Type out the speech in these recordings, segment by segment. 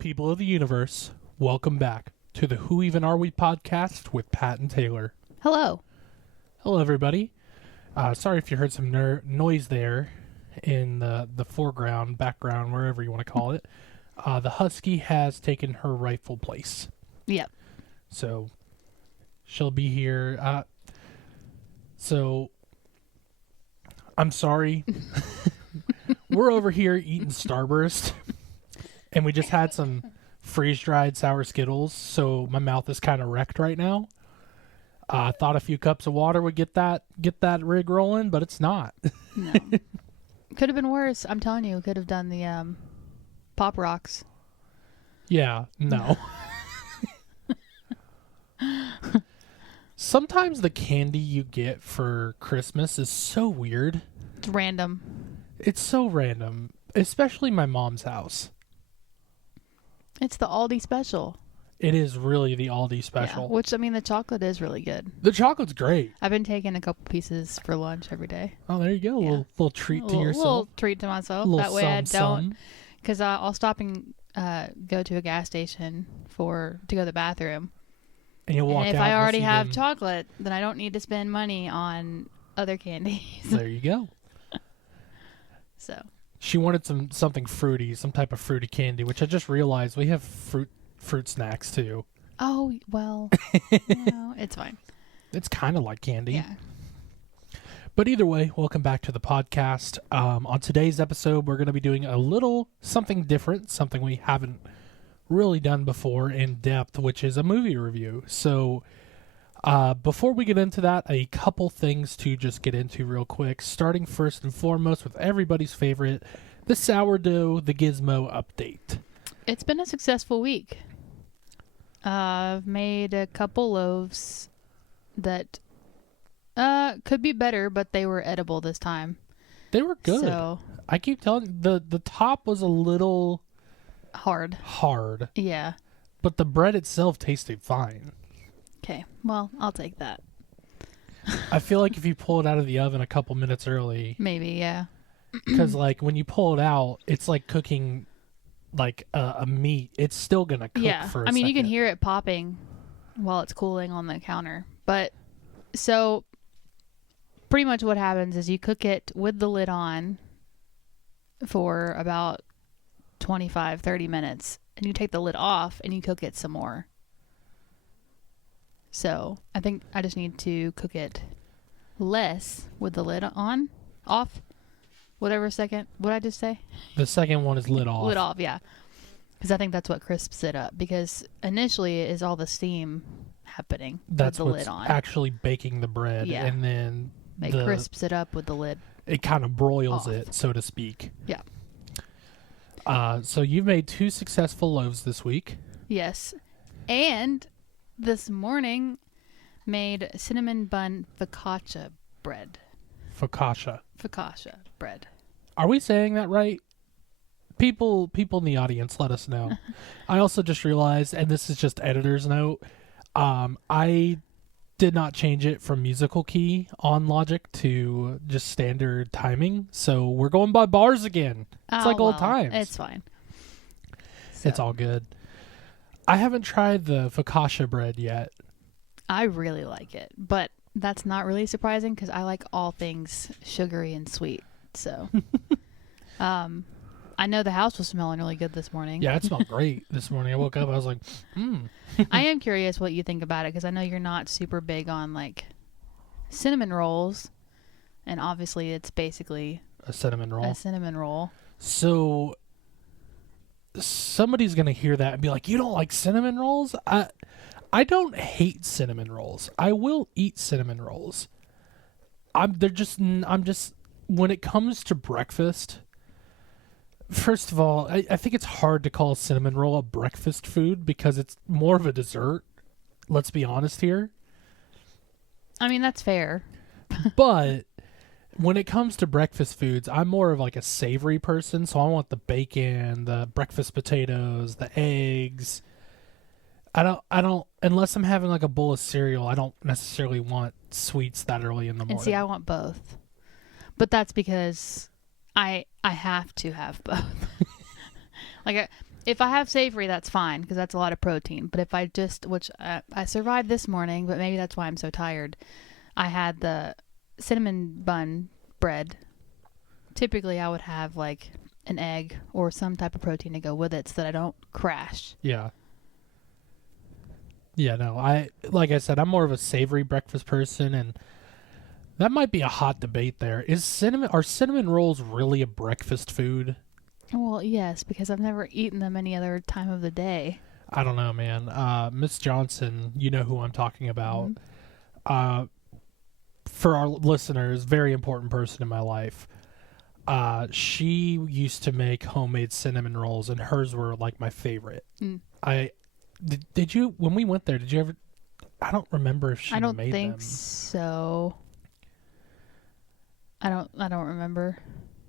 People of the universe, welcome back to the Who Even Are We podcast with Pat and Taylor. Hello. Hello, everybody. Sorry if you heard some noise there in the foreground, background, wherever you want to call it. The husky has taken her rightful place. Yep. So, she'll be here. So, I'm sorry. We're over here eating Starburst. And we just had some freeze-dried sour Skittles, so my mouth is kind of wrecked right now. I thought a few cups of water would get that rig rolling, but it's not. No. Could have been worse. I'm telling you, could have done the Pop Rocks. Yeah, no. Sometimes the candy you get for Christmas is so weird. It's random. It's so random, especially my mom's house. It's the Aldi special. It is really the Aldi special. Yeah, which, I mean, the chocolate is really good. The chocolate's great. I've been taking a couple pieces for lunch every day. Oh, there you go. Yeah. Little treat to yourself. Little treat to myself. That way I don't... Because I'll stop and go to a gas station to go to the bathroom. And you'll walk out. And if I already have chocolate, then I don't need to spend money on other candies. There you go. So... She wanted something fruity, some type of fruity candy, which I just realized we have fruit snacks too. Oh, well, no, it's fine. It's kind of like candy. Yeah. But either way, welcome back to the podcast. On today's episode, we're going to be doing a little something different, something we haven't really done before in depth, which is a movie review. So before we get into that, a couple things to just get into real quick. Starting first and foremost with everybody's favorite, the sourdough, the gizmo update. It's been a successful week. I've made a couple loaves that could be better, but they were edible this time. They were good. So, I keep telling you, the top was a little hard. Yeah. But the bread itself tasted fine. Okay, well, I'll take that. I feel like if you pull it out of the oven a couple minutes early... Maybe, yeah. Because, like, when you pull it out, it's like cooking, like, a meat. It's still going to cook for a second. You can hear it popping while it's cooling on the counter. But, so, pretty much what happens is you cook it with the lid on for about 25, 30 minutes. And you take the lid off and you cook it some more. So, I think I just need to cook it less with the lid off, whatever second. What did I just say? The second one is lid off. Lid off, yeah. Because I think that's what crisps it up. Because initially it is all the steam happening with the lid on. Actually baking the bread. Yeah. And then it crisps it up with the lid. It kind of broils off. it, so to speak. Yeah. So you've made 2 successful loaves this week. Yes. And... this morning, made cinnamon bun focaccia bread. Focaccia bread. Are we saying that right? People in the audience, let us know. I also just realized, and this is just editor's note, I did not change it from musical key on Logic to just standard timing, so we're going by bars again. It's like old times. It's fine. So. It's all good. I haven't tried the focaccia bread yet. I really like it, but that's not really surprising because I like all things sugary and sweet. So, I know the house was smelling really good this morning. Yeah, it smelled great this morning. I woke up, I was like, I am curious what you think about it because I know you're not super big on like cinnamon rolls, and obviously it's basically a cinnamon roll. So somebody's gonna hear that and be like, you don't like cinnamon rolls? I don't hate cinnamon rolls. I will eat cinnamon rolls. I'm just when it comes to breakfast, first of all, I think it's hard to call a cinnamon roll a breakfast food because it's more of a dessert. Let's be honest here. I mean, that's fair. But when it comes to breakfast foods, I'm more of like a savory person, so I want the bacon, the breakfast potatoes, the eggs. I don't unless I'm having like a bowl of cereal, I don't necessarily want sweets that early in the morning. And see, I want both. But that's because I have to have both. Like If I have savory, that's fine because that's a lot of protein. But if I just, which I survived this morning, but maybe that's why I'm so tired. I had the cinnamon bun bread. Typically, I would have like an egg or some type of protein to go with it so that I don't crash. Yeah. Yeah, no, like I said, I'm more of a savory breakfast person, and that might be a hot debate there. Are cinnamon rolls really a breakfast food? Well, yes, because I've never eaten them any other time of the day. I don't know, man. Miss Johnson, you know who I'm talking about. Mm-hmm. For our listeners, very important person in my life. She used to make homemade cinnamon rolls, and hers were like my favorite. Did you, when we went there, did you ever? I don't remember if she made them. I don't think so. I don't remember.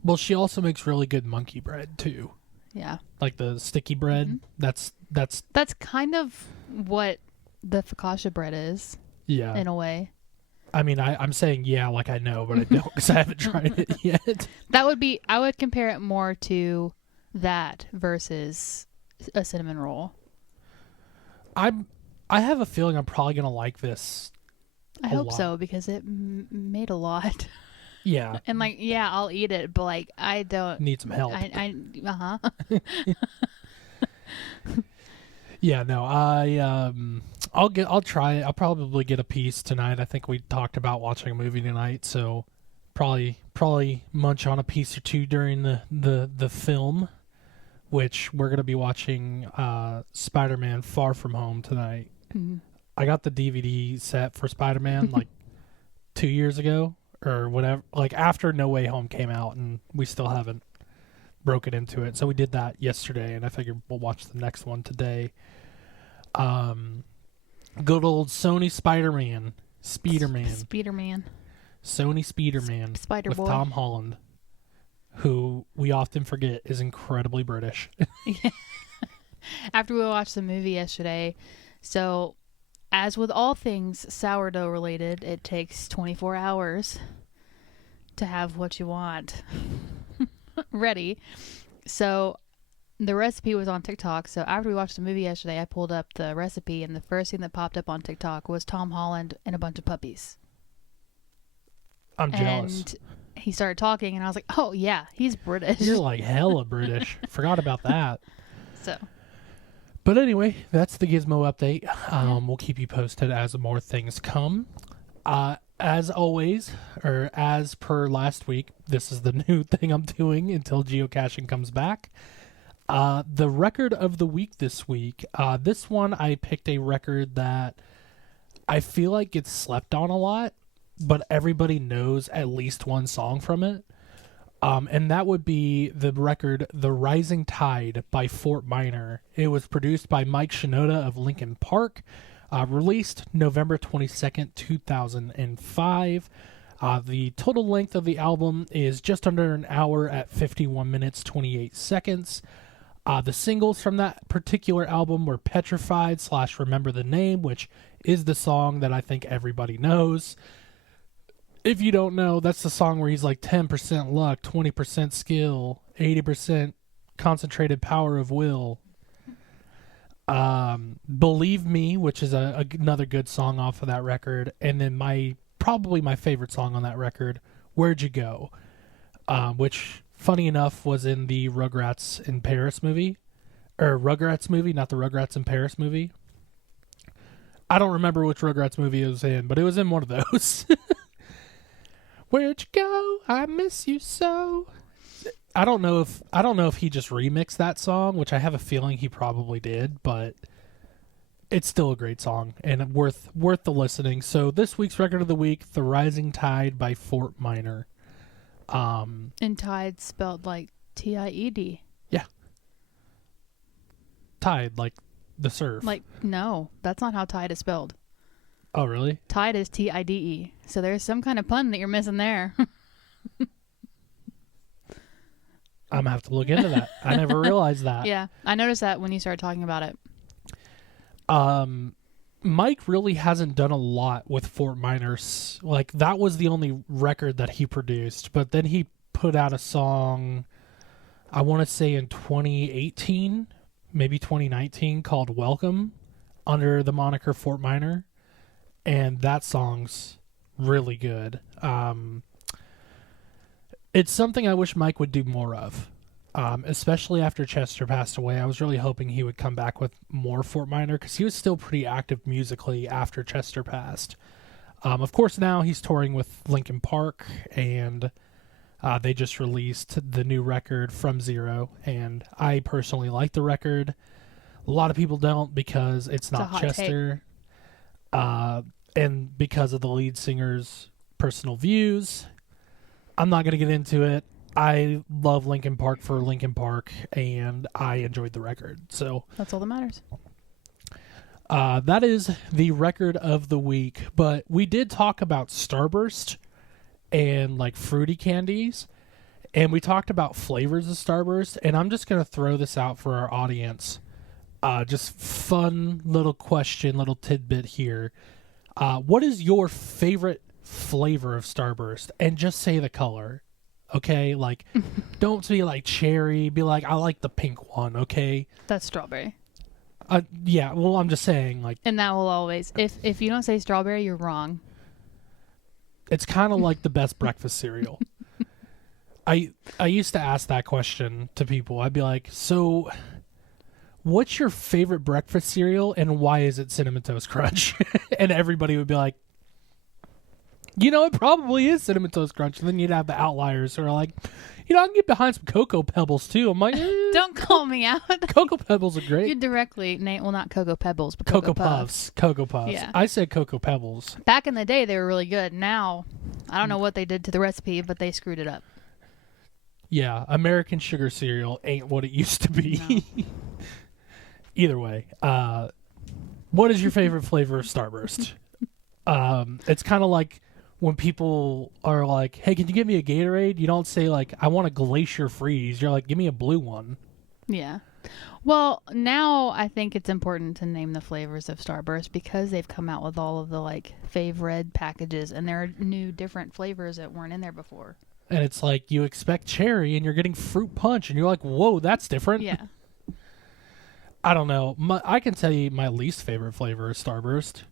Well, she also makes really good monkey bread too. Yeah. Like the sticky bread. Mm-hmm. That's kind of what the focaccia bread is. Yeah. In a way. I mean, I'm saying yeah, like I know, but I don't because I haven't tried it yet. I would compare it more to that versus a cinnamon roll. I have a feeling I'm probably gonna like this. I hope so because it made a lot. Yeah. And like, yeah, I'll eat it, but like, I don't need some help. Yeah, no, I'll try it. I'll probably get a piece tonight. I think we talked about watching a movie tonight, so probably munch on a piece or two during the film, which we're gonna be watching Spider-Man: Far From Home tonight. Mm-hmm. I got the DVD set for Spider-Man like 2 years ago or whatever, like after No Way Home came out, and we still haven't broken into it. So we did that yesterday, and I figured we'll watch the next one today. Good old Sony Spider-Man. Spider-Man. Sony Spider-Man with Spider-Boy. Tom Holland, who we often forget is incredibly British. After we watched the movie yesterday, so as with all things sourdough related, it takes 24 hours to have what you want ready. So the recipe was on TikTok. So after we watched the movie yesterday, I pulled up the recipe, and the first thing that popped up on TikTok was Tom Holland and a bunch of puppies. I'm jealous. And he started talking, and I was like, oh, yeah, he's British. You're like hella British. Forgot about that. So. But anyway, that's the Gizmo update. We'll keep you posted as more things come. As always, or as per last week, this is the new thing I'm doing until geocaching comes back. The record of the week this week. This one, I picked a record that I feel like gets slept on a lot, but everybody knows at least one song from it. And that would be the record The Rising Tide by Fort Minor. It was produced by Mike Shinoda of Linkin Park, released November 22nd, 2005. The total length of the album is just under an hour at 51 minutes, 28 seconds. The singles from that particular album were Petrified / Remember the Name, which is the song that I think everybody knows. If you don't know, that's the song where he's like 10% luck, 20% skill, 80% concentrated power of will. Believe Me, which is another good song off of that record. And then probably my favorite song on that record, Where'd You Go? Which, funny enough, was in the Rugrats in Paris movie. Or Rugrats movie, not the Rugrats in Paris movie. I don't remember which Rugrats movie it was in, but it was in one of those. Where'd you go? I miss you so. I don't know if he just remixed that song, which I have a feeling he probably did, but it's still a great song and worth the listening. So this week's record of the week, The Rising Tide by Fort Minor. And tide spelled like Tied. Yeah. Tide, like the surf. Like, no, that's not how tide is spelled. Oh, really? Tide is Tide. So there's some kind of pun that you're missing there. I'm going to have to look into that. I never realized that. Yeah, I noticed that when you started talking about it. Mike really hasn't done a lot with Fort Minor. Like, that was the only record that he produced. But then he put out a song, I want to say in 2018, maybe 2019, called Welcome under the moniker Fort Minor. And that song's really good. It's something I wish Mike would do more of. Especially after Chester passed away. I was really hoping he would come back with more Fort Minor because he was still pretty active musically after Chester passed. Of course, now he's touring with Linkin Park, and they just released the new record From Zero, and I personally like the record. A lot of people don't because it's not Chester, and because of the lead singer's personal views. I'm not going to get into it. I love Linkin Park for Linkin Park, and I enjoyed the record. So that's all that matters. That is the record of the week. But we did talk about Starburst and like fruity candies, and we talked about flavors of Starburst. And I'm just going to throw this out for our audience. Just fun little question, little tidbit here. What is your favorite flavor of Starburst? And just say the color. Okay, like, don't be like cherry. Be like, I like the pink one. Okay, that's strawberry. Yeah. Well, I'm just saying, like, and that will always. If you don't say strawberry, you're wrong. It's kind of like the best breakfast cereal. I used to ask that question to people. I'd be like, so, what's your favorite breakfast cereal, and why is it Cinnamon Toast Crunch? And everybody would be like, it probably is Cinnamon Toast Crunch. And then you'd have the outliers who are like, I can get behind some Cocoa Pebbles too. I'm like, don't call me out. Cocoa Pebbles are great. You directly name, well, not Cocoa Pebbles, but Cocoa Puffs. Cocoa Puffs. Yeah. I said Cocoa Pebbles. Back in the day, they were really good. Now, I don't know what they did to the recipe, but they screwed it up. Yeah, American sugar cereal ain't what it used to be. No. Either way, what is your favorite flavor of Starburst? It's kind of like when people are like, hey, can you give me a Gatorade? You don't say, like, I want a Glacier Freeze. You're like, give me a blue one. Yeah. Well, now I think it's important to name the flavors of Starburst because they've come out with all of the, like, Fave Red packages, and there are new different flavors that weren't in there before. And it's like, you expect cherry, and you're getting fruit punch, and you're like, whoa, that's different. Yeah. I don't know. I can tell you my least favorite flavor is Starburst.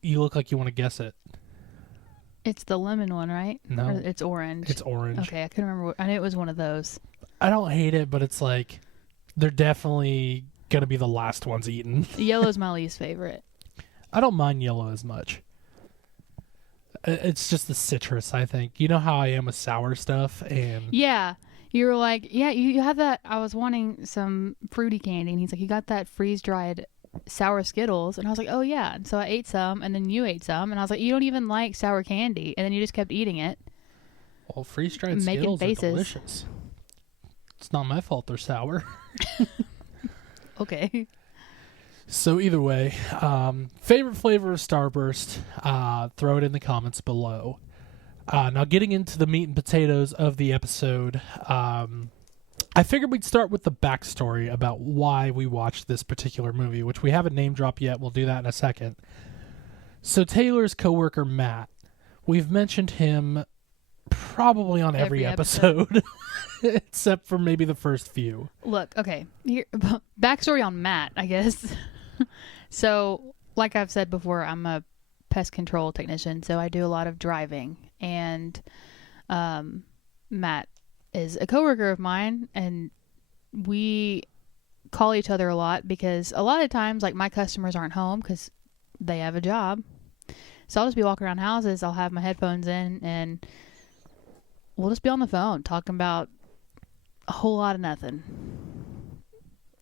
You look like you want to guess it. It's the lemon one, right? No. Or it's orange. It's orange. Okay, I couldn't remember. I knew it was one of those. I don't hate it, but it's like they're definitely going to be the last ones eaten. Yellow's my least favorite. I don't mind yellow as much. It's just the citrus, I think. You know how I am with sour stuff? And yeah. You were like, yeah, you have that. I was wanting some fruity candy, and he's like, you got that freeze-dried sour Skittles, and I was like, oh yeah. And so I ate some, and then you ate some, and I was like, you don't even like sour candy, and then you just kept eating it. Well, freeze-dried Skittles are delicious. It's not my fault they're sour. Okay. So either way, favorite flavor of Starburst, throw it in the comments below. Now getting into the meat and potatoes of the episode, I figured we'd start with the backstory about why we watched this particular movie, which we haven't name dropped yet. We'll do that in a second. So Taylor's coworker, Matt, we've mentioned him probably on every episode. Except for maybe the first few. Look, okay. Here, backstory on Matt, I guess. So, like I've said before, I'm a pest control technician, so I do a lot of driving. And Matt is a coworker of mine, and we call each other a lot because a lot of times, like, my customers aren't home because they have a job. So I'll just be walking around houses, I'll have my headphones in, and we'll just be on the phone talking about a whole lot of nothing.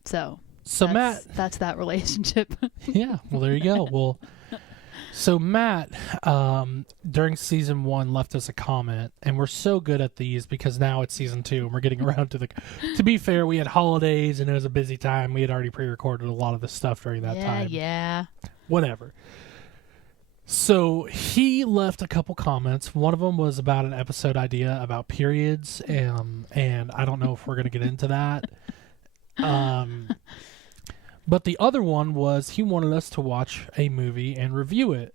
So that's that relationship. Yeah, well, there you go. Well, so Matt, during season 1, left us a comment, and we're so good at these because now it's season 2, and we're getting around to to be fair, we had holidays, and it was a busy time. We had already pre-recorded a lot of this stuff during that time. Yeah. Whatever. So he left a couple comments. One of them was about an episode idea about periods, and I don't know if we're going to get into that. But the other one was he wanted us to watch a movie and review it.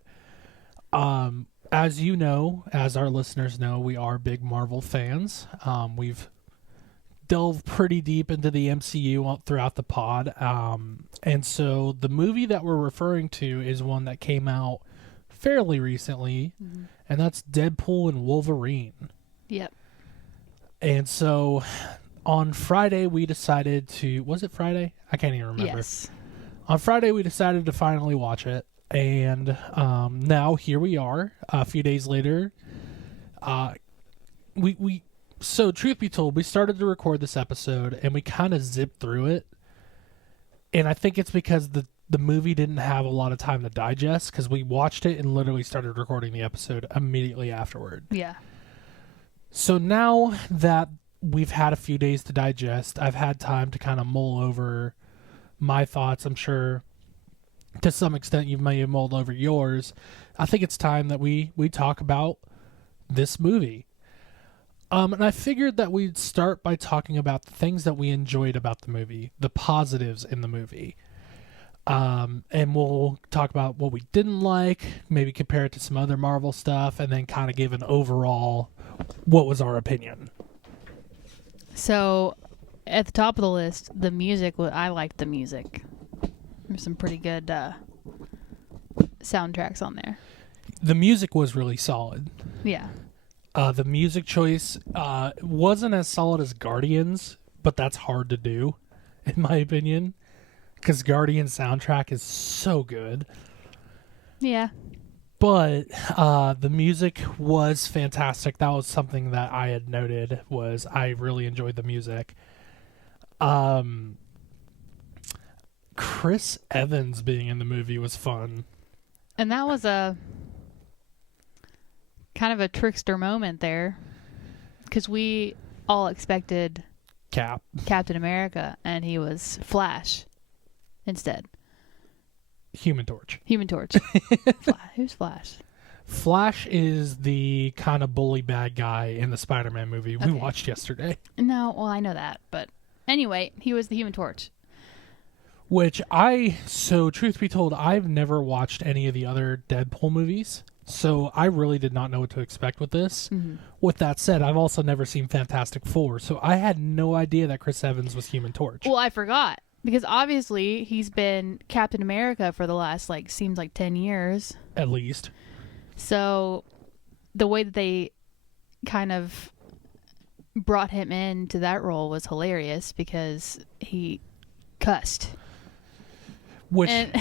As you know, as our listeners know, we are big Marvel fans. We've delve pretty deep into the MCU throughout the pod. And so the movie that we're referring to is one that came out fairly recently, and that's Deadpool and Wolverine. Yep. And so on Friday, we decided to... Was it Friday? I can't even remember. Yes. On Friday, we decided to finally watch it. And now here we are, a few days later. So truth be told, we started to record this episode, and we kind of zipped through it. And I think it's because the movie didn't have a lot of time to digest, because we watched it and literally started recording the episode immediately afterward. Yeah. So now that we've had a few days to digest, I've had time to kind of mull over my thoughts. I'm sure to some extent you may have mulled over yours. I think it's time that we talk about this movie. And I figured that we'd start by talking about the things that we enjoyed about the movie, the positives in the movie. And we'll talk about what we didn't like, maybe compare it to some other Marvel stuff, and then kind of give an overall, what was our opinion. So, at the top of the list, the music, I liked the music. There's some pretty good soundtracks on there. The music was really solid. Yeah. The music choice wasn't as solid as Guardians, but that's hard to do, in my opinion, because Guardians soundtrack is so good. Yeah. But the music was fantastic. That was something that I had noted, was I really enjoyed the music. Chris Evans being in the movie was fun. And that was a kind of a trickster moment there, because we all expected Captain America, and he was Flash instead. Human Torch. Who's Flash? Flash is the kind of bully bad guy in the Spider-Man movie we watched yesterday. No, well, I know that, but anyway, he was the Human Torch. Which so truth be told, I've never watched any of the other Deadpool movies, so I really did not know what to expect with this. Mm-hmm. With that said, I've also never seen Fantastic Four, so I had no idea that Chris Evans was Human Torch. Well, I forgot, because obviously he's been Captain America for the last, seems like 10 years. At least. So the way that they kind of brought him into that role was hilarious, because he cussed. And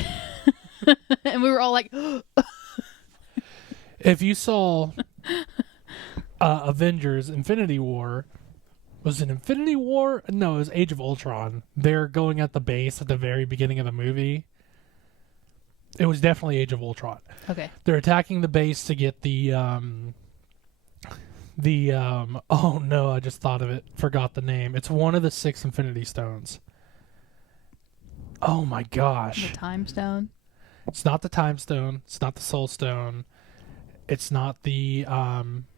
we were all like... If you saw Avengers Infinity War, was it Infinity War? No, it was Age of Ultron. They're going at the base at the very beginning of the movie. It was definitely Age of Ultron. Okay. They're attacking the base to get the oh no, I just thought of it. Forgot the name. It's one of the 6 Infinity Stones. Oh my gosh. The Time Stone? It's not the Time Stone. It's not the Soul Stone. It's not the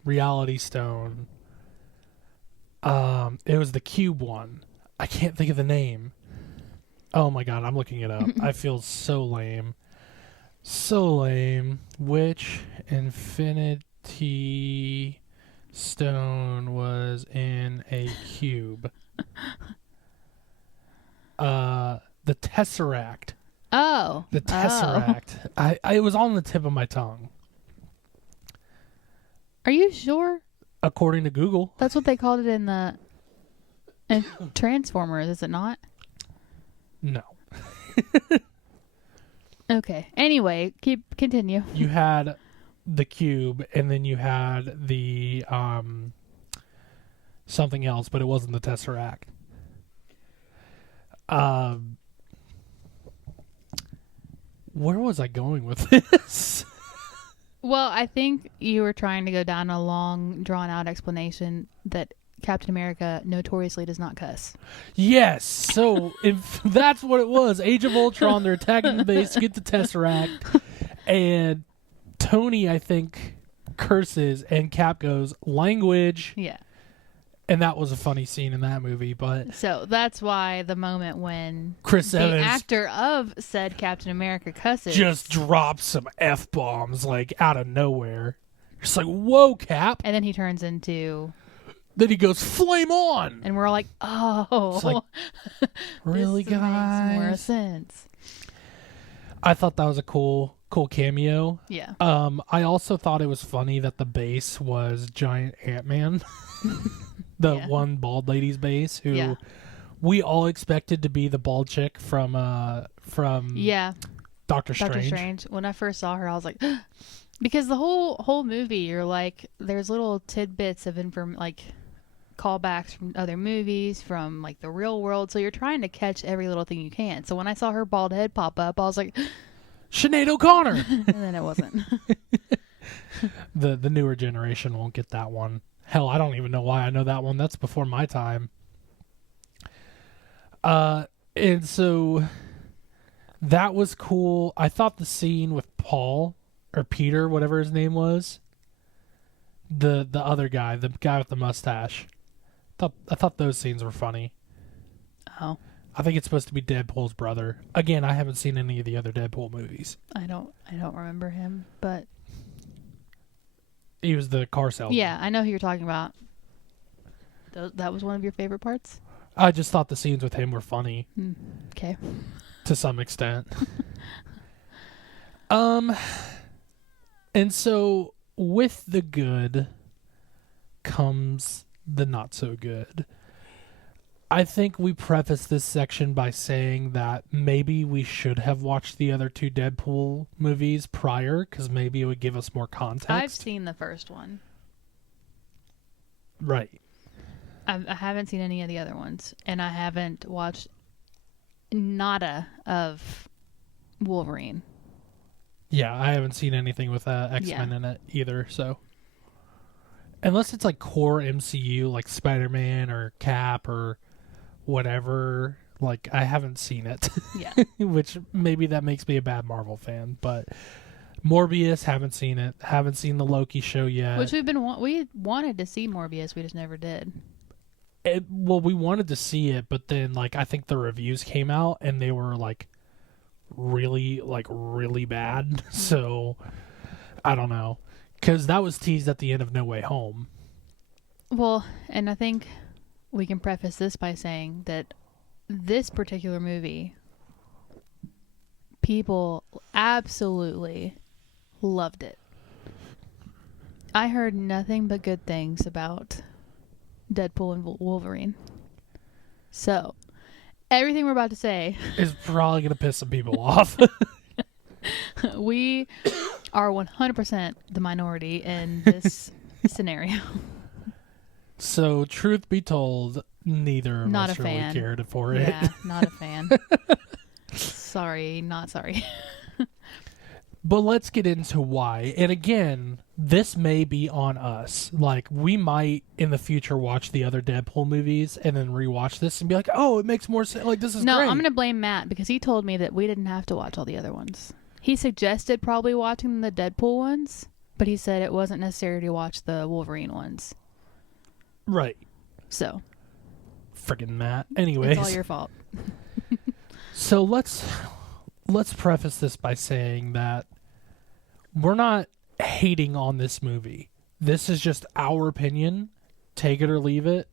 Reality Stone. It was the Cube one. I can't think of the name. Oh my god, I'm looking it up. I feel so lame. So lame. Which Infinity Stone was in a cube? The Tesseract. Oh. The Tesseract. Oh. It was on the tip of my tongue. Are you sure? According to Google. That's what they called it in Transformers, is it not? No. Okay. Anyway, continue. You had the cube, and then you had the something else, but it wasn't the Tesseract. Where was I going with this? Well, I think you were trying to go down a long, drawn-out explanation that Captain America notoriously does not cuss. Yes. So if that's what it was, Age of Ultron, they're attacking the base to get the Tesseract, and Tony, I think, curses, and Cap goes, language. Yeah. And that was a funny scene in that movie, but... So that's why the moment when Chris Evans, the actor of said Captain America, cusses... just drops some F-bombs, out of nowhere. Just like, whoa, Cap! And then he turns into... Then he goes, flame on! And we're all like, oh. It's like, really, this guys? makes more sense. I thought that was a cool cameo. Yeah. I also thought it was funny that the base was giant Ant-Man. The one bald lady's base, who we all expected to be the bald chick from Doctor Strange. When I first saw her, I was like, because the whole movie, you're like, there's little tidbits of like callbacks from other movies, from like the real world. So you're trying to catch every little thing you can. So when I saw her bald head pop up, I was like, Sinead O'Connor. And then it wasn't. The newer generation won't get that one. Hell, I don't even know why I know that one. That's before my time. And so that was cool. I thought the scene with Paul or Peter, whatever his name was, the other guy, the guy with the mustache. I thought those scenes were funny. Oh. I think it's supposed to be Deadpool's brother. Again, I haven't seen any of the other Deadpool movies. I don't remember him, but he was the car salesman. yeah, I know who you're talking about. That was one of your favorite parts? I just thought the scenes with him were funny. Okay. To some extent. And so with the good comes the not so good. I think we preface this section by saying that maybe we should have watched the other two Deadpool movies prior, because maybe it would give us more context. I've seen the first one. Right. I haven't seen any of the other ones, and I haven't watched nada of Wolverine. Yeah, I haven't seen anything with X-Men in it either, so. Unless it's like core MCU, like Spider-Man or Cap or whatever, like I haven't seen it. Yeah. Which maybe that makes me a bad Marvel fan, but Morbius, haven't seen it. Haven't seen the Loki show yet. Which we wanted to see Morbius, we just never did. Well, we wanted to see it, but then like I think the reviews came out and they were like really bad. So I don't know, because that was teased at the end of No Way Home. Well, and I think we can preface this by saying that this particular movie, people absolutely loved it. I heard nothing but good things about Deadpool and Wolverine. So, everything we're about to say is probably going to piss some people off. We are 100% the minority in this scenario. So, truth be told, neither of Not us a really fan. cared for it. Yeah, not a fan. Sorry, not sorry. But let's get into why. And again, this may be on us. Like, we might in the future watch the other Deadpool movies and then rewatch this and be like, oh, it makes more sense. Like, this is great. No, I'm going to blame Matt because he told me that we didn't have to watch all the other ones. He suggested probably watching the Deadpool ones, but he said it wasn't necessary to watch the Wolverine ones. Right. So. Friggin' Matt. Anyways. It's all your fault. So let's preface this by saying that we're not hating on this movie. This is just our opinion. Take it or leave it.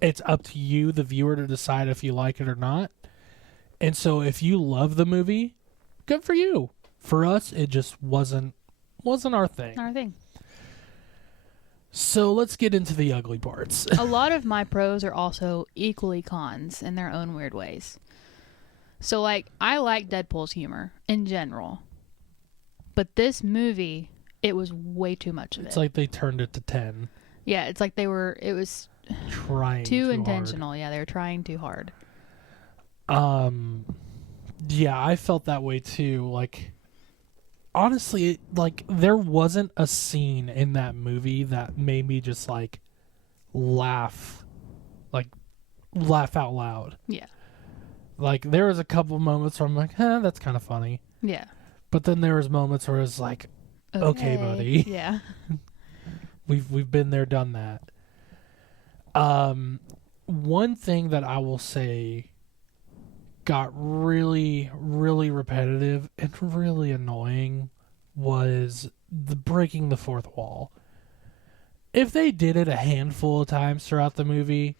It's up to you, the viewer, to decide if you like it or not. And so if you love the movie, good for you. For us, it just wasn't our thing. Our thing. So let's get into the ugly parts. A lot of my pros are also equally cons in their own weird ways. So, like, I like Deadpool's humor in general. But this movie, it was way too much of it. It's like they turned it to 10. Yeah, it's like it was trying too hard. intentional. Yeah, they were trying too hard. Yeah, I felt that way too. Like, honestly, like, there wasn't a scene in that movie that made me just, like, laugh out loud. Yeah. Like, there was a couple moments where I'm like, that's kind of funny. Yeah. But then there was moments where it's like, okay buddy. Yeah. We've been there, done that. One thing that I will say got really, really repetitive and really annoying was the breaking the fourth wall. if they did it a handful of times throughout the movie,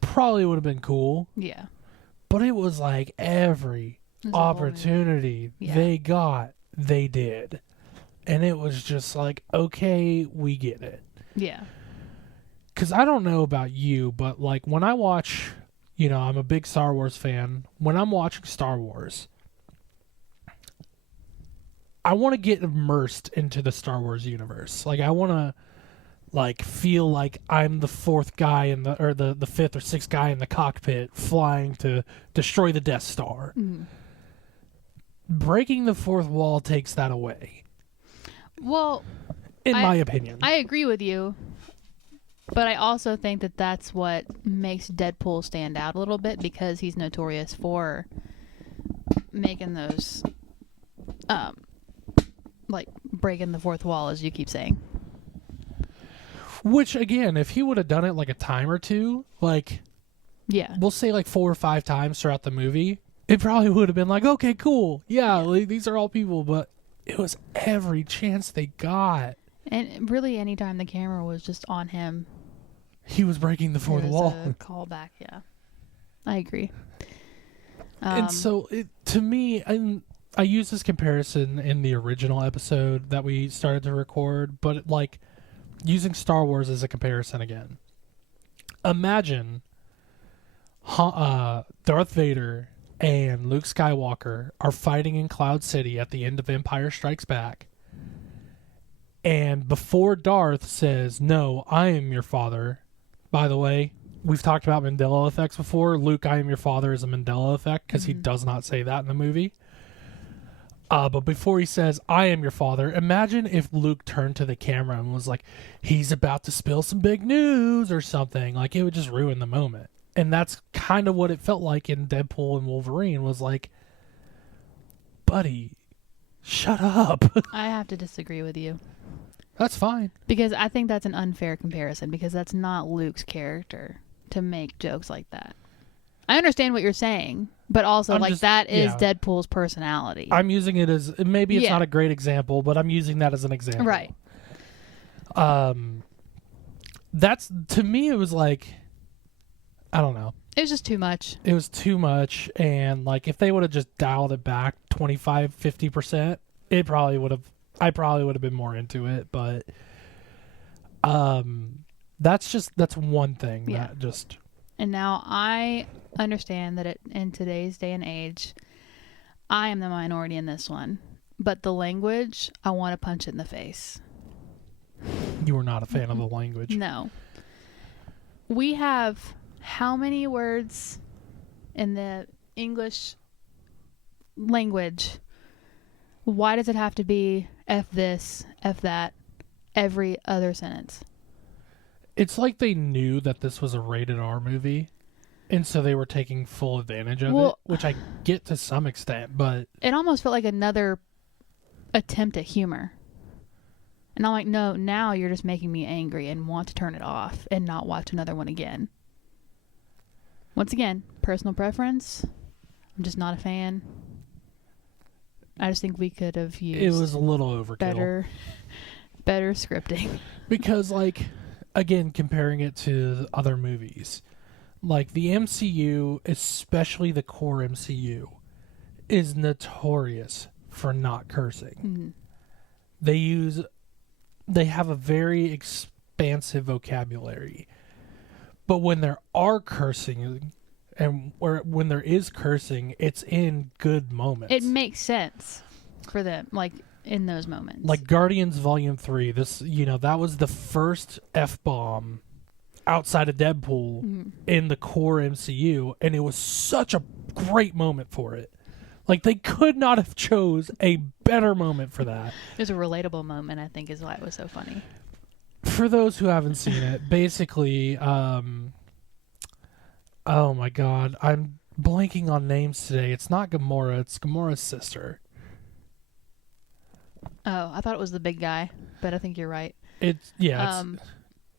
probably would have been cool. Yeah. But it was like every It was a whole movie. opportunity Yeah. they got, they did. And it was just like, okay, we get it. Yeah. Because I don't know about you, but like when I watch, I'm a big Star Wars fan. When I'm watching Star Wars, I want to get immersed into the Star Wars universe. Like I want to like feel like I'm the fourth guy or the fifth or sixth guy in the cockpit flying to destroy the Death Star. Mm. Breaking the fourth wall takes that away. Well, in my opinion. I agree with you. But I also think that that's what makes Deadpool stand out a little bit, because he's notorious for making those, like breaking the fourth wall, as you keep saying. Which, again, if he would have done it like a time or two, like, yeah, we'll say like 4 or 5 times throughout the movie, it probably would have been like, okay, cool. Yeah, like, these are all people, but it was every chance they got. And really, anytime the camera was just on him, he was breaking the fourth wall. A callback, yeah. I agree. And so, to me, I use this comparison in the original episode that we started to record, but like using Star Wars as a comparison again. Imagine Darth Vader and Luke Skywalker are fighting in Cloud City at the end of Empire Strikes Back. And before Darth says, "No, I am your father." By the way, we've talked about Mandela effects before. Luke, I am your father is a Mandela effect because he does not say that in the movie. But before he says, "I am your father," imagine if Luke turned to the camera and was like, "He's about to spill some big news" or something. Like, it would just ruin the moment. And that's kind of what it felt like in Deadpool and Wolverine, was like, buddy, shut up. I have to disagree with you. That's fine. Because I think that's an unfair comparison, because that's not Luke's character to make jokes like that. I understand what you're saying, but also that is Deadpool's personality. I'm using it as, maybe it's not a great example, but I'm using that as an example. Right. That's, to me, it was like, I don't know. It was just too much. It was too much, and like if they would have just dialed it back 25-50%, I probably would have been more into it, but that's one thing that just. And now I understand that in today's day and age, I am the minority in this one, but the language, I want to punch it in the face. You were not a fan of the language. No. We have how many words in the English language? Why does it have to be F this, F that, every other sentence? It's like they knew that this was a rated R movie, and so they were taking full advantage of it, which I get to some extent, but it almost felt like another attempt at humor. And I'm like, no, now you're just making me angry and want to turn it off and not watch another one again. Once again, personal preference. I'm just not a fan. I just think we could have used it was a little overkill. Better scripting. Because, like, again, comparing it to other movies, like the MCU, especially the core MCU, is notorious for not cursing. Mm-hmm. They have a very expansive vocabulary. But when there are cursing, and when there is cursing, it's in good moments. It makes sense for them, like, in those moments. Like Guardians Volume 3, that was the first F-bomb outside of Deadpool in the core MCU, and it was such a great moment for it. Like, they could not have chose a better moment for that. It was a relatable moment, I think, is why it was so funny. For those who haven't seen it, basically, oh my god, I'm blanking on names today. It's not Gamora, it's Gamora's sister. Oh, I thought it was the big guy, but I think you're right.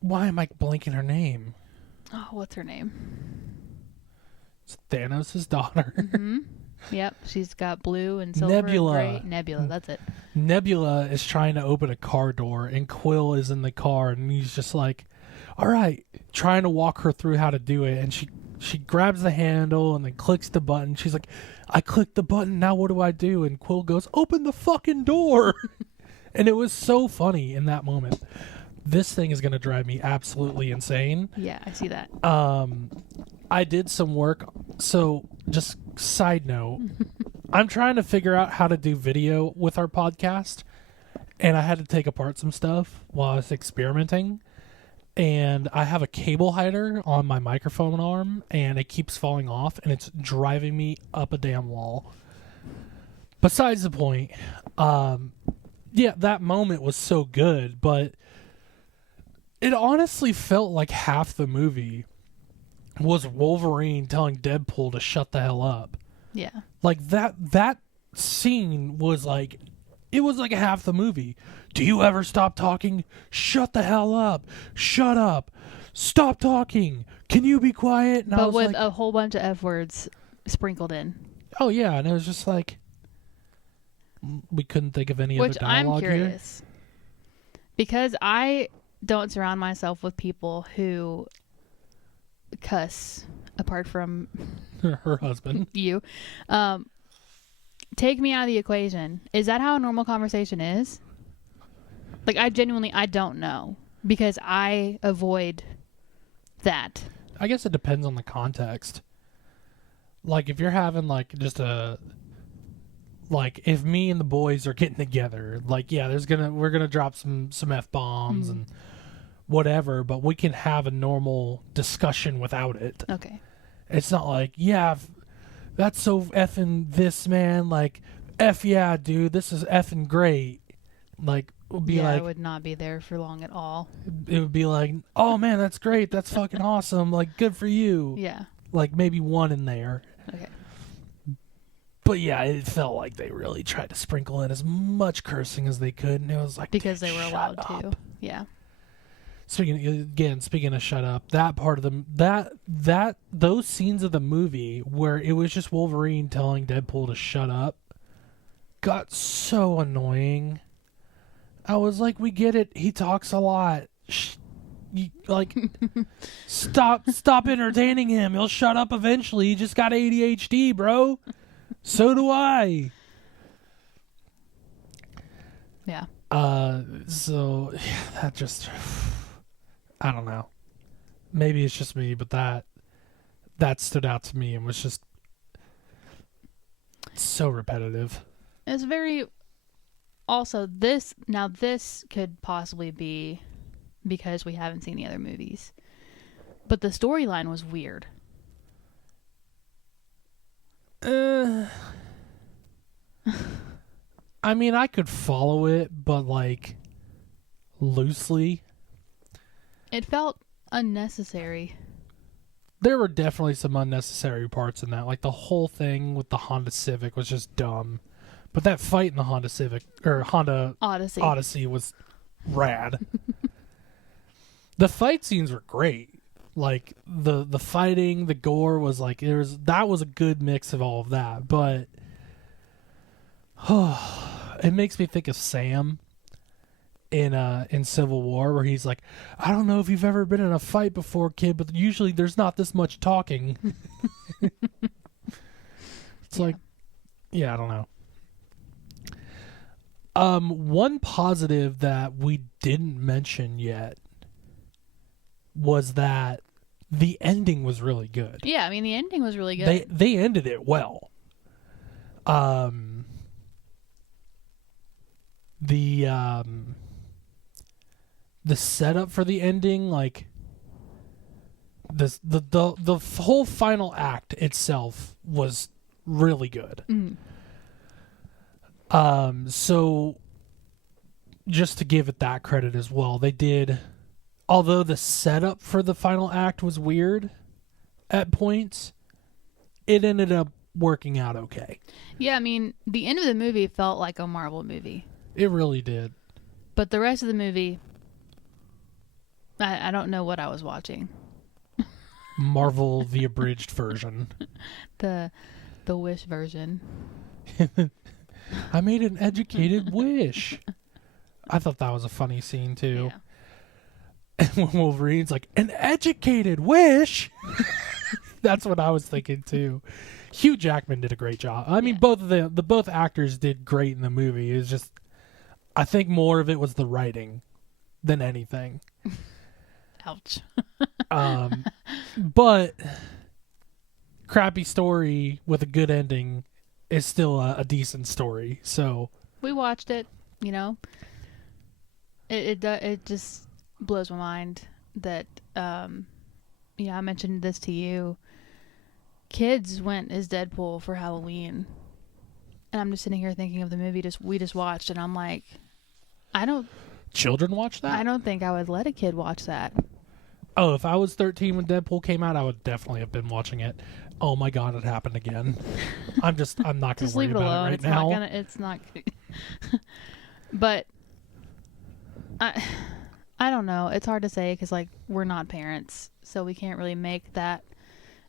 Why am I blanking her name? Oh, what's her name? It's Thanos' daughter. Mm-hmm. Yep, she's got blue and silver Nebula. and gray. Nebula, that's it. Nebula is trying to open a car door, and Quill is in the car, and he's just like, all right, trying to walk her through how to do it. And she grabs the handle and then clicks the button. She's like, I clicked the button, now what do I do? And Quill goes, open the fucking door. And it was so funny in that moment. This thing is going to drive me absolutely insane. Yeah, I see that. I did some work. So, just side note, I'm trying to figure out how to do video with our podcast, and I had to take apart some stuff while I was experimenting. And I have a cable hider on my microphone arm, and it keeps falling off, and it's driving me up a damn wall. Besides the point, yeah, that moment was so good, but it honestly felt like half the movie was Wolverine telling Deadpool to shut the hell up. Yeah. Like that scene was like, it was like half the movie. Do you ever stop talking? Shut the hell up. Shut up. Stop talking. Can you be quiet? And but with a whole bunch of F words sprinkled in. Oh yeah, and it was just like, we couldn't think of any other dialogue I'm curious. Because I don't surround myself with people who cuss, apart from here. Her husband. You. Take me out of the equation. Is that how a normal conversation is? Like, I don't know. Because I avoid that. I guess it depends on the context. Like, if you're having, like, just like, if me and the boys are getting together, like, yeah, we're gonna drop some F-bombs and whatever, but we can have a normal discussion without it. Okay. It's not like, yeah, that's so effing this, man. Like, F yeah, dude, this is effing great. Like, it would be like, I would not be there for long at all. It would be like, oh man, that's great. That's fucking awesome. Like, good for you. Yeah. Like, maybe one in there. Okay. But yeah, it felt like they really tried to sprinkle in as much cursing as they could, and it was like, because they were shut allowed up. to. Yeah. Speaking of shut up, that part of those scenes of the movie where it was just Wolverine telling Deadpool to shut up got so annoying. I was like, we get it. He talks a lot. Stop entertaining him. He'll shut up eventually. He just got ADHD, bro. So do I. Yeah. So yeah, that just, I don't know. Maybe it's just me, but that stood out to me and was just so repetitive. It's very. Also, this could possibly be because we haven't seen the other movies, but the storyline was weird. I mean, I could follow it, but like loosely. It felt unnecessary. There were definitely some unnecessary parts in that. Like the whole thing with the Honda Civic was just dumb. But that fight in the Honda Civic or Honda Odyssey was rad. The fight scenes were great. Like the fighting, the gore was like that was a good mix of all of that. But it makes me think of Sam in Civil War, where he's like, I don't know if you've ever been in a fight before, kid, but usually there's not this much talking. It's like, yeah, I don't know. One positive that we didn't mention yet was that the ending was really good. Yeah, I mean, the ending was really good. They ended it well. The setup for the ending, like the whole final act itself was really good. So just to give it that credit as well, they did, although the setup for the final act was weird at points, it ended up working out okay. Yeah, I mean, the end of the movie felt like a Marvel movie. It really did. But the rest of the movie, I don't know what I was watching. Marvel, the abridged version. The the Wish version. I made an educated wish. I thought that was a funny scene too. Yeah. And when Wolverine's like, an educated wish. That's what I was thinking too. Hugh Jackman did a great job. I mean, both of the both actors did great in the movie. It's just, I think more of it was the writing than anything. Ouch. But crappy story with a good ending is still a decent story. So We watched it, you know. It just blows my mind that I mentioned this to you. Kids went as Deadpool for Halloween. And I'm just sitting here thinking of the movie we just watched, and I'm like, children watch that? I don't think I would let a kid watch that. Oh, if I was 13 when Deadpool came out, I would definitely have been watching it. Oh my God, it happened again. I'm not going to worry leave it about alone. it right now. It's not. But I don't know. It's hard to say because like we're not parents, so we can't really make that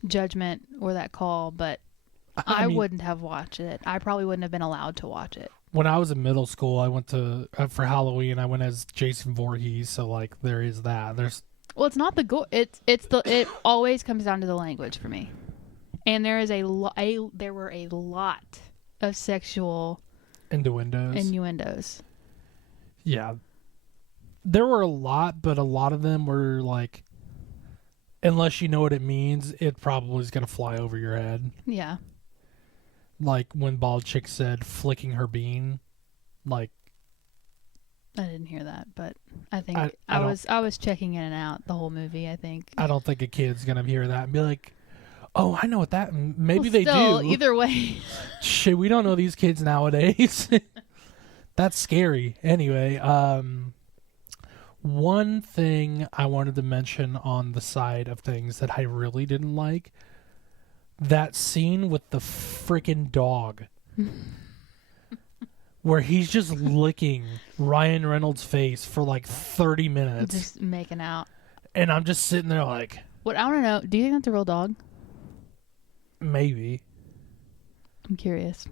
judgment or that call. But I mean, wouldn't have watched it. I probably wouldn't have been allowed to watch it. When I was in middle school, I went to for Halloween. I went as Jason Voorhees, so like there is that. Well, it's not the gore. It always comes down to the language for me. And there is there were a lot of sexual innuendos. Yeah. There were a lot, but a lot of them were like, unless you know what it means, it probably is going to fly over your head. Yeah. Like when Bald Chick said flicking her bean, like. I didn't hear that, but I think I was checking in and out the whole movie, I think. I don't think a kid's going to hear that and be like, oh, I know what that... Maybe they do. Either way. Shit, we don't know these kids nowadays. That's scary. Anyway, one thing I wanted to mention on the side of things that I really didn't like, that scene with the freaking dog. Where he's just licking Ryan Reynolds' face for like 30 minutes. Just making out. And I'm just sitting there like... What I want to know, do you think that's a real dog? Maybe. I'm curious.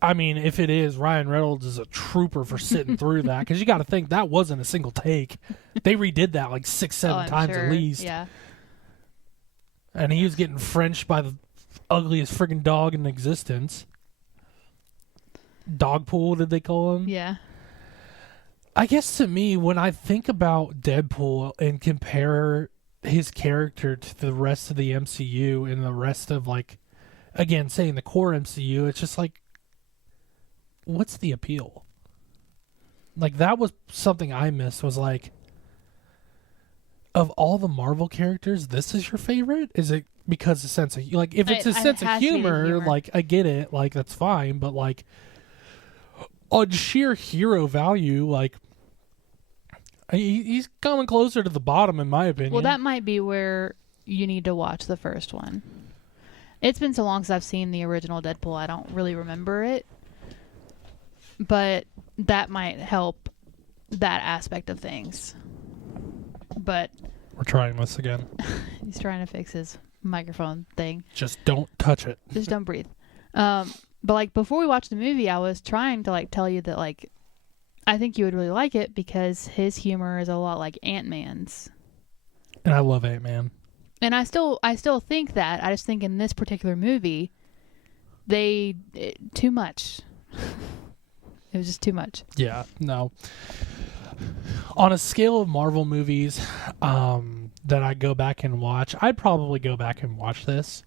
I mean, if it is, Ryan Reynolds is a trooper for sitting through that. Because you got to think, that wasn't a single take. They redid that like 6-7 times sure. at least. Yeah. And he was getting Frenched by the ugliest friggin' dog in existence. Dogpool, did they call him? Yeah. I guess to me, when I think about Deadpool and compare his character to the rest of the MCU and the rest of, like, again, saying the core MCU, it's just like, what's the appeal? Like, that was something I missed, was like, of all the Marvel characters, this is your favorite? Is it because of sense of, like, if it's a sense of humor, like, I get it, like, that's fine, but, like, on sheer hero value, like, he's coming closer to the bottom, in my opinion. Well, that might be where you need to watch the first one. It's been so long since I've seen the original Deadpool, I don't really remember it. But that might help that aspect of things. But we're trying this again. He's trying to fix his microphone thing. Just don't touch it. Just don't breathe. But, like, before we watched the movie, I was trying to, like, tell you that, like, I think you would really like it because his humor is a lot like Ant-Man's. And I love Ant-Man. And I still think that. I just think in this particular movie, too much. It was just too much. Yeah, no. On a scale of Marvel movies that I go back and watch, I'd probably go back and watch this.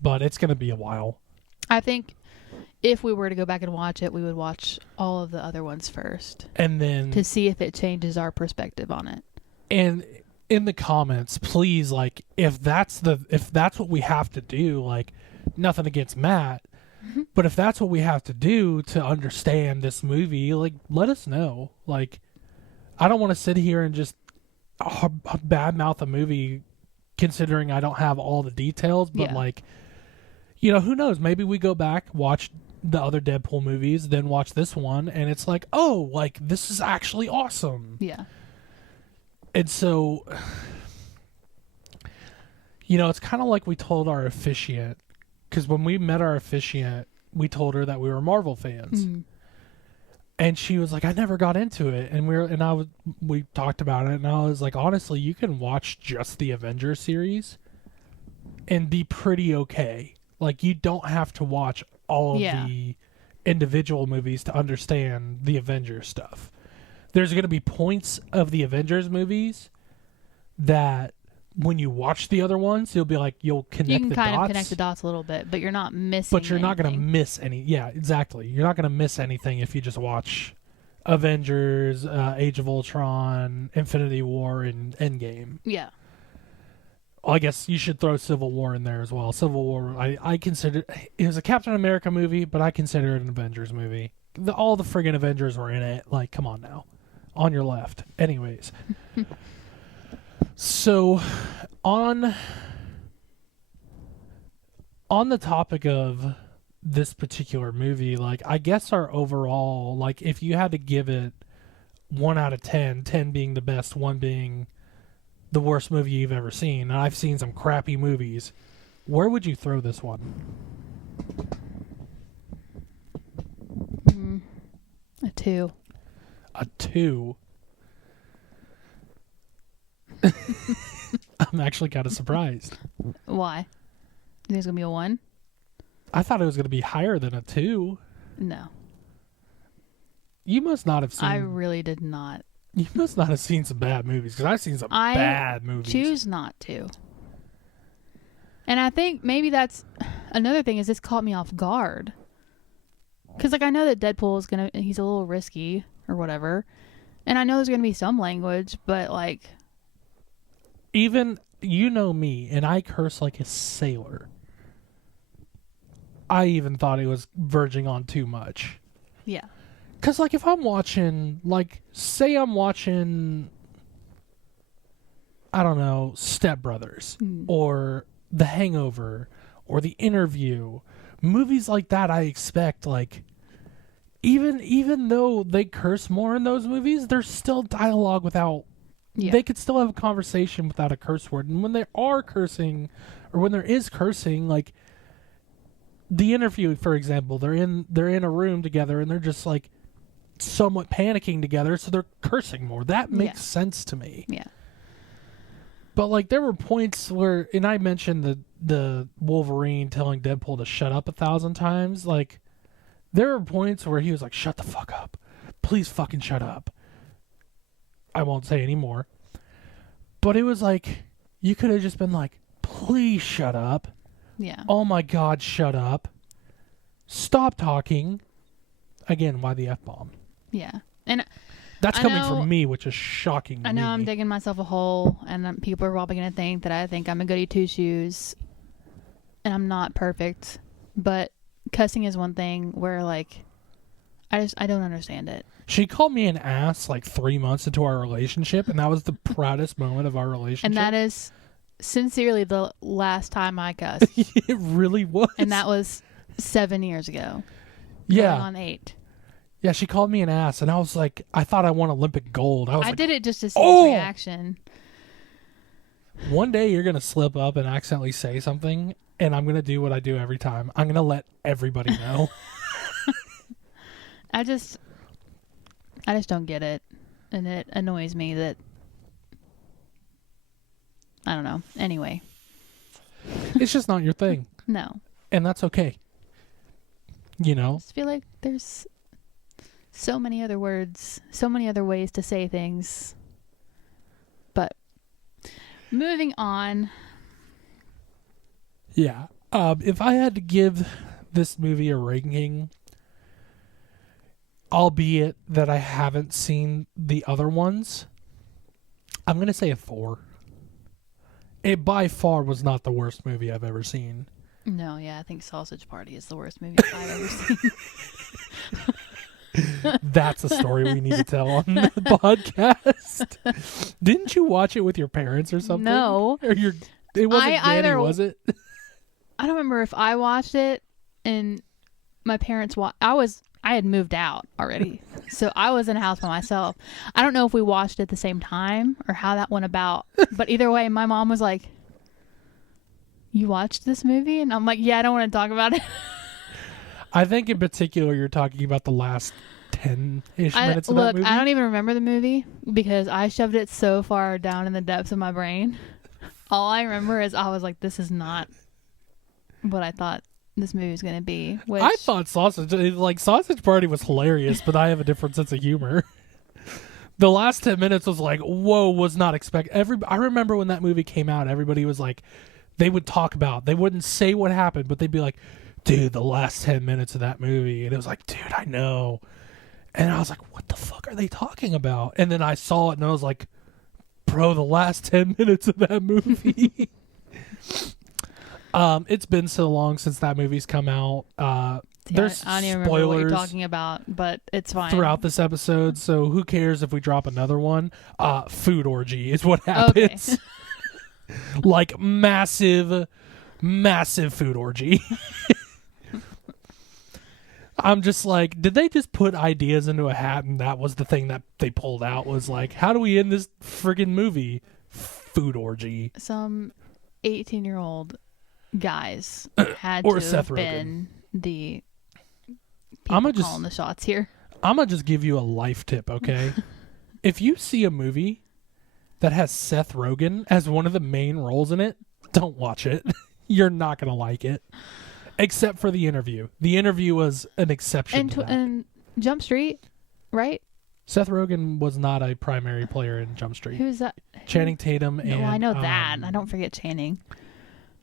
But it's going to be a while. I think if we were to go back and watch it, we would watch all of the other ones first. And then... to see if it changes our perspective on it. And in the comments, please, like, if that's what we have to do, like, nothing against Matt, but if that's what we have to do to understand this movie, like, let us know. Like, I don't want to sit here and just badmouth a movie considering I don't have all the details, but, like, you know, who knows? Maybe we go back, watch the other Deadpool movies, then watch this one, and it's like, oh, like, this is actually awesome. Yeah. And so, you know, it's kind of like we told our officiant because when we met our officiant, we told her that we were Marvel fans. And she was like, I never got into it. And we talked about it, and I was like, honestly, you can watch just the Avengers series and be pretty okay. Like, you don't have to watch all of the individual movies to understand the Avengers stuff. There's going to be points of the Avengers movies that when you watch the other ones, you'll be like, you'll connect the dots. You can kind of connect the dots a little bit, but you're not missing But you're not going to miss any. Yeah, exactly. You're not going to miss anything if you just watch Avengers, Age of Ultron, Infinity War, and Endgame. Yeah. Well, I guess you should throw Civil War in there as well. Civil War, I consider it was a Captain America movie, but I consider it an Avengers movie. All the friggin' Avengers were in it. Like, come on now. On your left. Anyways. So, on the topic of this particular movie, like, I guess our overall, like, if you had to give it 1 out of 10, 10 being the best, 1 being the worst movie you've ever seen, and I've seen some crappy movies, where would you throw this one? A 2. A 2? I'm actually kind of surprised. Why? You think it's going to be a 1? I thought it was going to be higher than a 2. No. You must not have seen... I really did not. You must not have seen some bad movies, because I've seen some bad movies. I choose not to. And I think maybe that's... Another thing is this caught me off guard. Because, like, I know that Deadpool is going to... He's a little risky, or whatever. And I know there's going to be some language, but, like... Even, you know me, and I curse like a sailor. I even thought it was verging on too much. Yeah. Because, like, if I'm watching, like, say I'm watching, I don't know, Step Brothers, or The Hangover, or The Interview, movies like that, I expect, like, even though they curse more in those movies, there's still dialogue without... Yeah. They could still have a conversation without a curse word. And when they are cursing, or when there is cursing, like The Interview, for example, they're in a room together and they're just like somewhat panicking together, so they're cursing more. That makes sense to me. Yeah. But like there were points where, and I mentioned the Wolverine telling Deadpool to shut up 1,000 times. Like there were points where he was like, "Shut the fuck up, please fucking shut up." I won't say any more. But it was like, you could have just been like, please shut up. Yeah. Oh my God, shut up. Stop talking. Again, why the F-bomb? Yeah. And that's coming from me, which is shocking to I know me. I'm digging myself a hole, and people are probably going to think that I think I'm a goody two-shoes, and I'm not perfect. But cussing is one thing where, like, I don't understand it. She called me an ass like 3 months into our relationship, and that was the proudest moment of our relationship. And that is sincerely the last time I cussed. It really was. And that was 7 years ago. Yeah. Going on 8. Yeah, she called me an ass, and I was like, I thought I won Olympic gold. I did it just to see his reaction. One day you're going to slip up and accidentally say something, and I'm going to do what I do every time. I'm going to let everybody know. I just don't get it, and it annoys me that I don't know. Anyway, it's just not your thing. No, and that's okay. You know, I just feel like there's so many other words, so many other ways to say things. But moving on. Yeah, if I had to give this movie a ranking, albeit that I haven't seen the other ones, I'm going to say a 4. It by far was not the worst movie I've ever seen. No, yeah, I think Sausage Party is the worst movie I've ever seen. That's a story we need to tell on the podcast. Didn't you watch it with your parents or something? No. Or it wasn't Danny, was it? I don't remember if I watched it and my parents I had moved out already. So I was in a house by myself. I don't know if we watched it at the same time or how that went about. But either way, my mom was like, you watched this movie? And I'm like, yeah, I don't want to talk about it. I think in particular you're talking about the last 10-ish minutes of that movie. I don't even remember the movie because I shoved it so far down in the depths of my brain. All I remember is I was like, this is not what I thought this movie was going to be. Which... I thought Sausage Party was hilarious, but I have a different sense of humor. The last 10 minutes was like, whoa, was not expect. I remember when that movie came out, everybody was like, they would talk about, they wouldn't say what happened, but they'd be like, dude, the last 10 minutes of that movie. And it was like, dude, I know. And I was like, what the fuck are they talking about? And then I saw it and I was like, bro, the last 10 minutes of that movie. It's been so long since that movie's come out. There's I don't even spoilers remember what you're talking about, but it's fine. throughout this episode, so who cares if we drop another one? Food orgy is what happens. Okay. Like massive food orgy. I'm just like, did they just put ideas into a hat and that was the thing that they pulled out? Was like, how do we end this friggin' movie? Food orgy. Some 18-year-old guys had or to Seth have been Rogen. The people calling the shots here. I'm going to just give you a life tip, okay? If you see a movie that has Seth Rogen as one of the main roles in it, don't watch it. You're not going to like it. Except for The Interview. The Interview was an exception to that. And Jump Street, right? Seth Rogen was not a primary player in Jump Street. Who's that? Channing Tatum and... No, I know that. I don't forget Channing.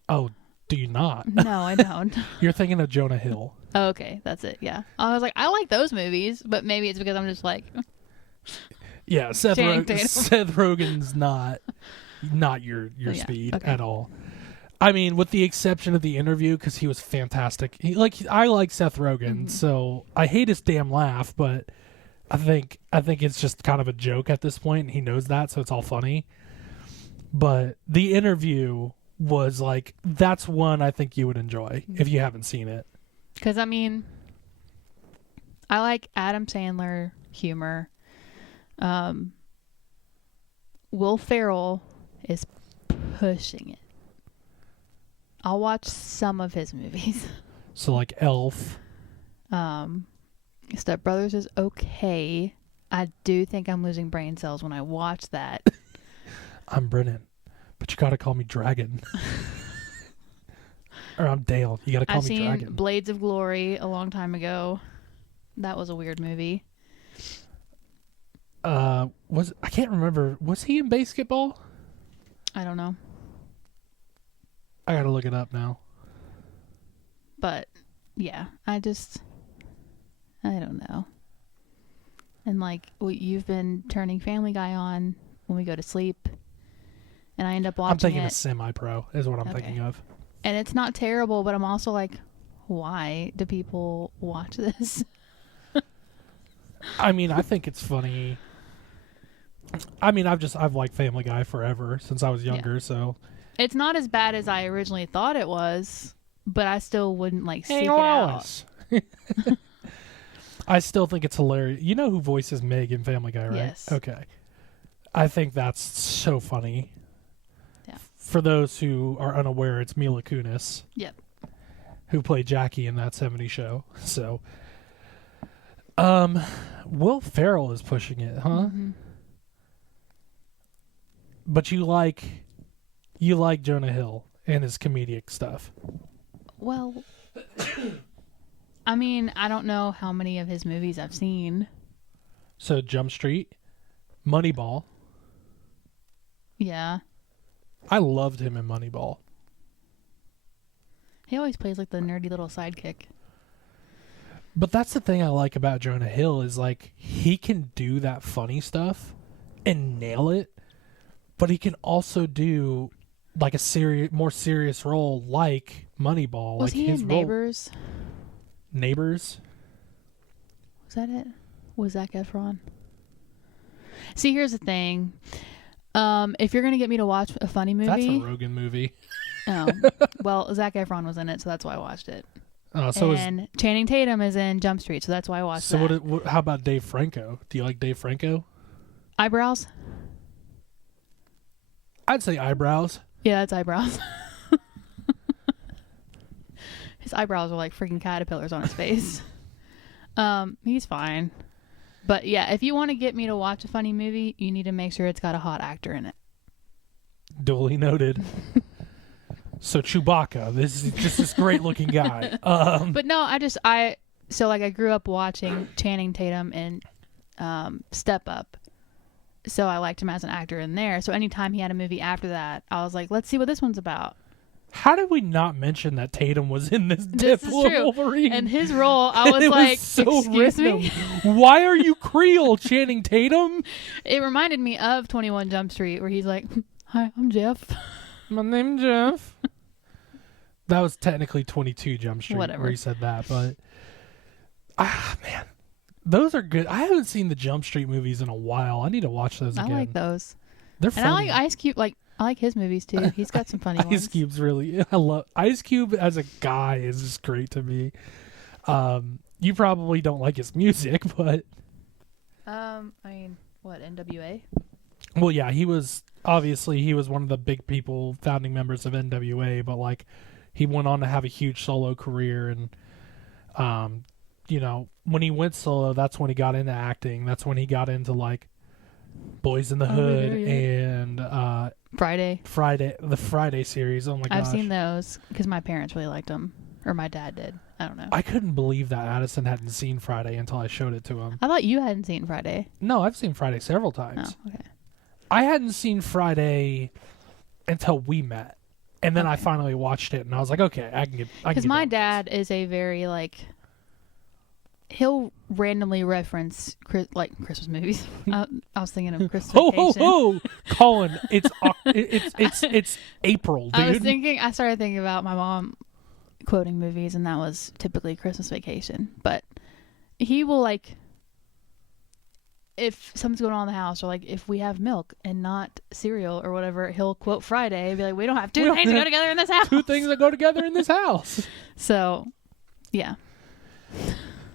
Oh, do you not? No, I don't. You're thinking of Jonah Hill. Oh, okay, that's it, yeah. I was like, I like those movies, but maybe it's because I'm just like... Yeah, Seth Rogen's not your speed at all. I mean, with the exception of The Interview, because he was fantastic. I like Seth Rogen, so I hate his damn laugh, but I think it's just kind of a joke at this point, and he knows that, so it's all funny. But The Interview was like, that's one I think you would enjoy if you haven't seen it. Because, I mean, I like Adam Sandler humor. Will Ferrell is pushing it. I'll watch some of his movies. So like Elf. Step Brothers is okay. I do think I'm losing brain cells when I watch that. I'm Brennan, but you gotta call me Dragon. Or I'm Dale. You gotta call me Dragon. I've seen Blades of Glory a long time ago. That was a weird movie. I can't remember. Was he in Basketball? I don't know. I gotta look it up now. But yeah, I don't know. And like you've been turning Family Guy on when we go to sleep, and I end up watching I'm thinking it. of Semi-Pro is what I'm thinking of. And it's not terrible, but I'm also like, why do people watch this? I mean, I think it's funny. I mean, I've liked Family Guy forever since I was younger, so it's not as bad as I originally thought it was, but I still wouldn't like seek it out. I still think it's hilarious. You know who voices Meg in Family Guy, right? Yes. Okay. I think that's so funny. Yeah. For those who are unaware, it's Mila Kunis. Yep. Who played Jackie in that 70s show. So, Will Ferrell is pushing it, huh? Mm-hmm. But you like Jonah Hill and his comedic stuff. Well, I mean, I don't know how many of his movies I've seen. So Jump Street, Moneyball. Yeah. I loved him in Moneyball. He always plays like the nerdy little sidekick. But that's the thing I like about Jonah Hill is like he can do that funny stuff and nail it, but he can also do like a more serious role like Moneyball. Was like he his in role. Neighbors? Neighbors? Was that it? Was Zac Efron? See, here's the thing. If you're gonna get me to watch a funny movie, That's a Rogen movie. Oh, well, Zac Efron was in it, so that's why I watched it. And Channing Tatum is in Jump Street, so that's why I watched that. So how about Dave Franco? Do you like Dave Franco? Eyebrows? I'd say Eyebrows. Yeah, that's Eyebrows. His eyebrows are like freaking caterpillars on his face. He's fine. But yeah, if you want to get me to watch a funny movie, you need to make sure it's got a hot actor in it. Duly noted. So Chewbacca, this is just this great looking guy. But no, I grew up watching Channing Tatum in Step Up. So I liked him as an actor in there. So anytime he had a movie after that, I was like, let's see what this one's about. How did we not mention that Tatum was in this Deadpool and Wolverine? And his role, I was like, so excuse random. me? Why are you Creole, Channing Tatum? It reminded me of 21 Jump Street, where he's like, hi, I'm Jeff. My name's Jeff. That was technically 22 Jump Street Whatever. where he said that, but man, those are good. I haven't seen the Jump Street movies in a while. I need to watch those again. I like those. They're And funny. I like Ice Cube. Like, I like his movies too. He's got some funny ones. Ice Cube's really, I love Ice Cube as a guy is just great to me. You probably don't like his music, but I mean, what, NWA? well, yeah, he was one of the big people, founding members of NWA, but like he went on to have a huge solo career, and you know, when he went solo, that's when he got into acting. That's when he got into like Boys in the Hood yeah. and Friday. the Friday series. Oh my gosh. I've seen those because my parents really liked them. Or my dad did. I don't know. I couldn't believe that Addison hadn't seen Friday until I showed it to him. I thought you hadn't seen Friday. No, I've seen Friday several times. Oh, okay. I hadn't seen Friday until we met. And then I Okay. finally watched it and I was like, okay, I can get Because my down with this. dad is a very, like, he'll randomly reference, Christmas movies. I was thinking of Christmas Ho Vacation. ho ho, Colin! It's April, dude. I started thinking about my mom quoting movies, and that was typically Christmas Vacation. But he will, like, if something's going on in the house, or like if we have milk and not cereal or whatever, he'll quote Friday and be like, we don't have two things that go together in this house. Two things that go together in this house. So, yeah.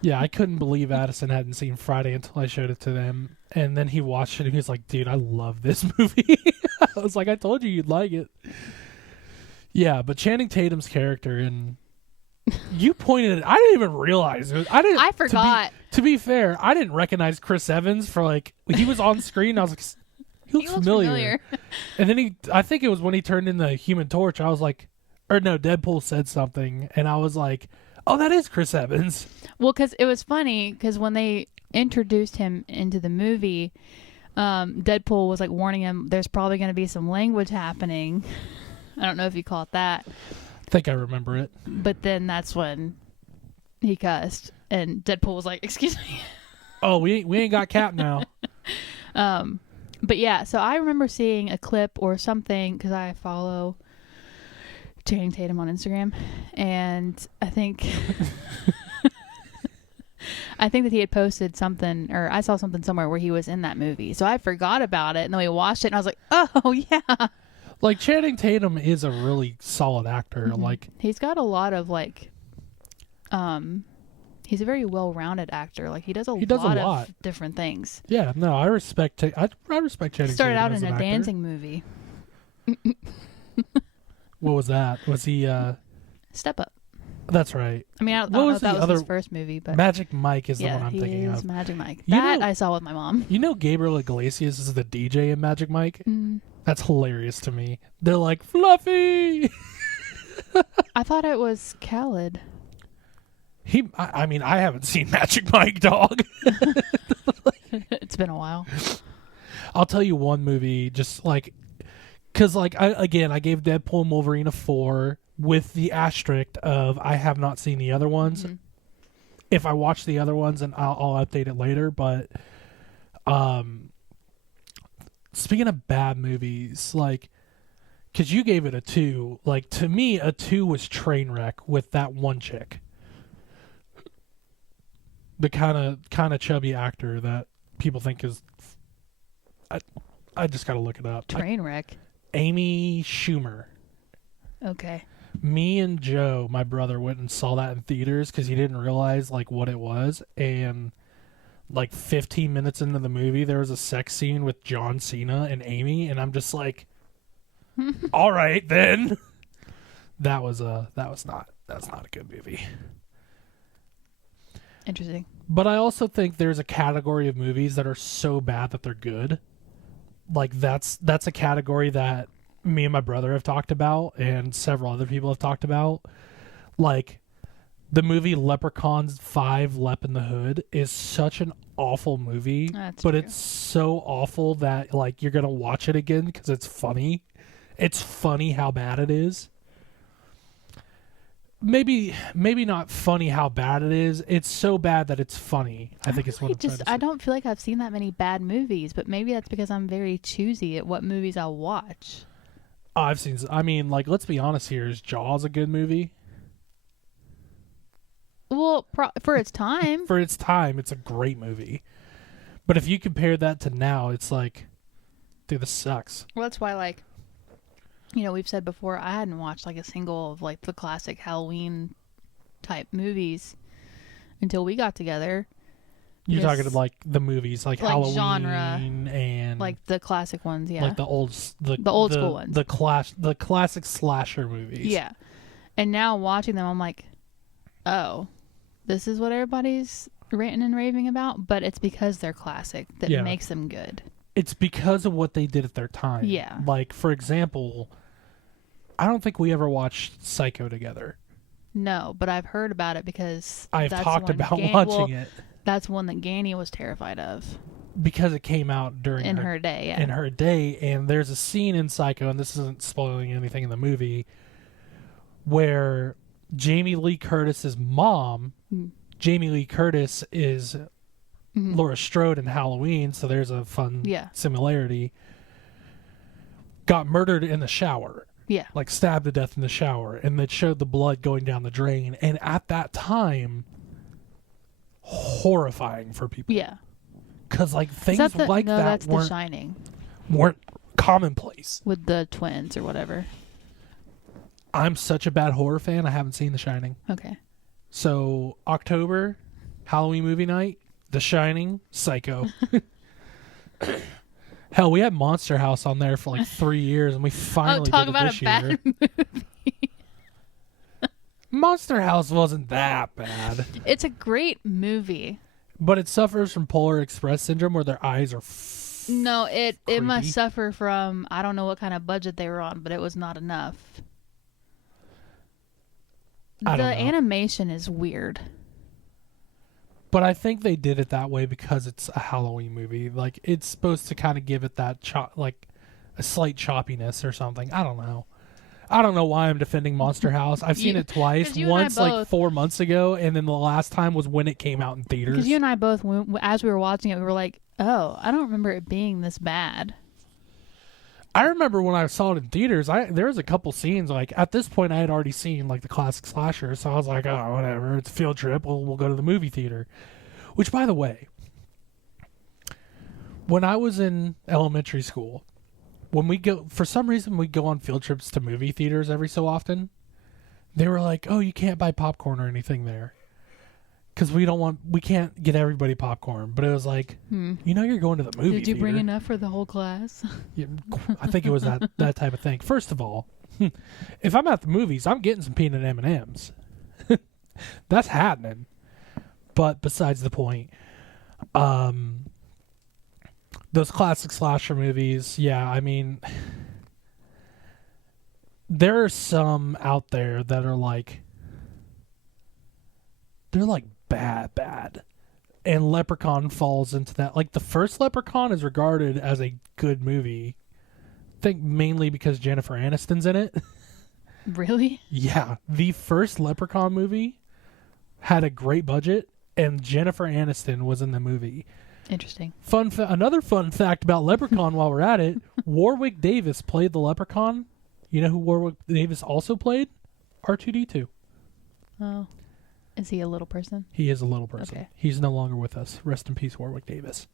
Yeah, I couldn't believe Addison hadn't seen Friday until I showed it to them. And then he watched it and he was like, dude, I love this movie. I was like, I told you you'd like it. Yeah, but Channing Tatum's character, and you pointed it. I didn't even realize it. I forgot. To be fair, I didn't recognize Chris Evans for like, he was on screen. I was like, he looks familiar. And then I think it was when he turned into Human Torch. I was like, or no, Deadpool said something. And I was like, oh, that is Chris Evans. Well, because it was funny, because when they introduced him into the movie, Deadpool was like warning him there's probably going to be some language happening. I don't know if you call it that. I think I remember it. But then that's when he cussed, and Deadpool was like, excuse me. Oh, we ain't got Cap now. But yeah, so I remember seeing a clip or something, because I follow Channing Tatum on Instagram, and I think that he had posted something, or I saw something somewhere where he was in that movie. So I forgot about it, and then we watched it, and I was like, oh, yeah. Like, Channing Tatum is a really solid actor. Mm-hmm. Like, he's got a lot of, like, he's a very well-rounded actor. Like, he does a lot of different things. Yeah, no, I respect I respect Channing Tatum. Started out as in an a actor. dancing movie. What was that? Was he Step Up. That's right. I mean, I don't know was if that the was other his first movie, but Magic Mike is the yeah, one I'm thinking of. Magic Mike. You That know- I saw with my mom. You know Gabriel Iglesias is the DJ in Magic Mike? That's hilarious to me. They're like, Fluffy! I thought it was Khaled. I mean, I haven't seen Magic Mike, dog. It's been a while. I'll tell you one movie, just like, because like, I gave Deadpool and Wolverine a 4 with the asterisk of I have not seen the other ones. Mm-hmm. If I watch the other ones, and I'll update it later, but speaking of bad movies, like, because you gave it a 2, like, to me, a 2 was Trainwreck with that one chick. The kind of chubby actor that people think is... I just got to look it up. Trainwreck. Amy Schumer. Okay. Me and Joe, my brother, went and saw that in theaters because he didn't realize, like, what it was, and... like 15 minutes into the movie, there was a sex scene with John Cena and Amy, and I'm just like, all right, then. That was not That's not a good movie. Interesting. But I also think there's a category of movies that are so bad that they're good. Like that's a category that me and my brother have talked about and several other people have talked about. Like the movie Leprechaun 5 Lep in the Hood is such an awful movie, That's but true. it's so awful that like you're going to watch it again because it's funny. It's funny how bad it is. Maybe not funny how bad it is. It's so bad that it's funny. I think it's what I'm trying to say. I don't feel like I've seen that many bad movies, but maybe that's because I'm very choosy at what movies I'll watch. I've seen. I mean, like, let's be honest here. Is Jaws a good movie? Well, for its time. For its time, it's a great movie. But if you compare that to now, it's like, dude, this sucks. Well, that's why, like, you know, we've said before, I hadn't watched like a single of like the classic Halloween type movies until we got together. You're talking about like the movies, like Halloween genre, and like the classic ones, yeah, like the old school ones, the classic slasher movies. Yeah. And now watching them, I'm like, oh, this is what everybody's ranting and raving about, but it's because they're classic that makes them good. It's because of what they did at their time. Yeah. Like, for example, I don't think we ever watched Psycho together. No, but I've heard about it because I've talked about watching it. That's one that Ganny was terrified of. Because it came out during her day, yeah. In her day, and there's a scene in Psycho, and this isn't spoiling anything in the movie, where Jamie Lee Curtis's mom, Jamie Lee Curtis is Laura Strode in Halloween, so there's a fun similarity, got murdered in the shower. Yeah. Like stabbed to death in the shower, and it showed the blood going down the drain. And at that time, horrifying for people. Yeah. Because like things that's weren't The Shining. Weren't commonplace. With the twins or whatever. I'm such a bad horror fan, I haven't seen The Shining. Okay. So October, Halloween movie night, The Shining, Psycho. Hell, we had Monster House on there for like 3 years, and we finally talk did it about this a bad year. movie. Monster House wasn't that bad. It's a great movie. But it suffers from Polar Express syndrome where their eyes are No, it creepy. must suffer from, I don't know what kind of budget they were on, but it was not enough. I don't know. Animation is weird. But I think they did it that way because it's a Halloween movie. Like, it's supposed to kind of give it that, like, a slight choppiness or something. I don't know. I don't know why I'm defending Monster House. I've seen it twice. Once, like, 4 months ago, and then the last time was when it came out in theaters. Because you and I both, as we were watching it, we were like, oh, I don't remember it being this bad. I remember when I saw it in theaters, there was a couple scenes, like, at this point I had already seen, like, the classic slasher, so I was like, oh, whatever, it's a field trip, we'll go to the movie theater. Which, by the way, when I was in elementary school, when we go, for some reason we go on field trips to movie theaters every so often, they were like, oh, you can't buy popcorn or anything there. Because we can't get everybody popcorn. But it was like, you know, you're going to the movie theater. Did you bring enough for the whole class? Yeah, I think it was that type of thing. First of all, if I'm at the movies, I'm getting some peanut M&Ms. That's happening. But besides the point, those classic slasher movies, yeah, I mean, there are some out there that are like, they're like bad. And Leprechaun falls into that. Like, the first Leprechaun is regarded as a good movie. I think mainly because Jennifer Aniston's in it. Really? Yeah. The first Leprechaun movie had a great budget, and Jennifer Aniston was in the movie. Interesting. Another fun fact about Leprechaun while we're at it, Warwick Davis played the Leprechaun. You know who Warwick Davis also played? R2-D2. Oh. Is he a little person? He is a little person. Okay. He's no longer with us. Rest in peace, Warwick Davis.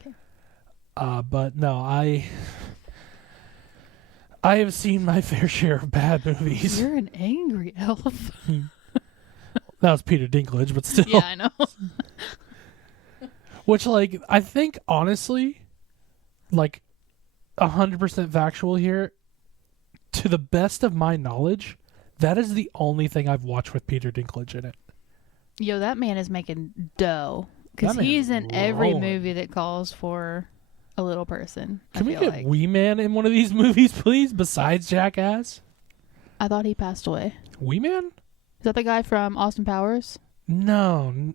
Okay. But no, I have seen my fair share of bad movies. You're an angry elf. That was Peter Dinklage, but still. Yeah, I know. Which, like, I think, honestly, like, 100% factual here, to the best of my knowledge, That is the only thing I've watched with Peter Dinklage in it. Yo, that man is making dough. Because That man he's is in every rolling. movie that calls for a little person. Can I we feel get like. Wee Man in one of these movies, please, besides Jackass? I thought he passed away. Wee Man? Is that the guy from Austin Powers? No.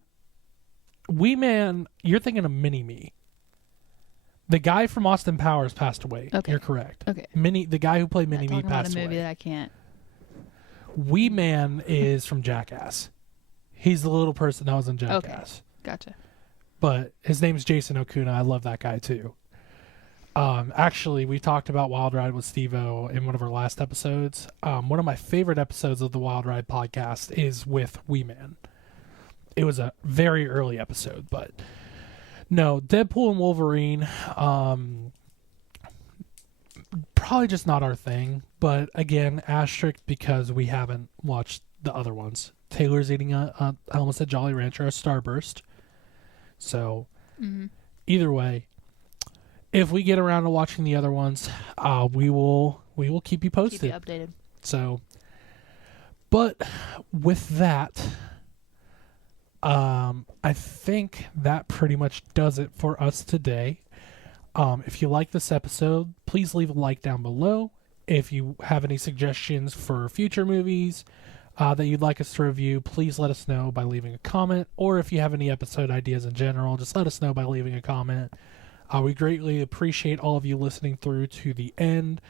Wee Man, you're thinking of Mini-Me. The guy from Austin Powers passed away. Okay. You're correct. Okay. The guy who played Mini-Me Talking about passed a movie away. that I can't. Wee Man is from Jackass. He's the little person that was in Jackass. Gotcha. But his name's Jason Okuna. I love that guy too. Actually, we talked about Wild Ride with Steve-O in one of our last episodes. One of my favorite episodes of the Wild Ride podcast is with Wee Man. It was a very early episode, but no, Deadpool and Wolverine, probably just not our thing. But again, asterisk because we haven't watched the other ones. Taylor's eating I almost said Jolly Rancher, a Starburst. So either way, if we get around to watching the other ones, we will keep you posted. Keep you updated. So, but with that, I think that pretty much does it for us today. If you like this episode, please leave a like down below. If you have any suggestions for future movies that you'd like us to review, please let us know by leaving a comment. Or if you have any episode ideas in general, just let us know by leaving a comment. We greatly appreciate all of you listening through to the end.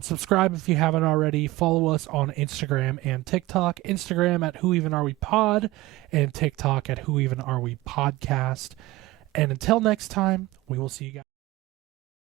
Subscribe if you haven't already. Follow us on Instagram and TikTok. Instagram at Who Even Are We Pod, and TikTok at Who Even Are We Podcast. And until next time, we will see you guys.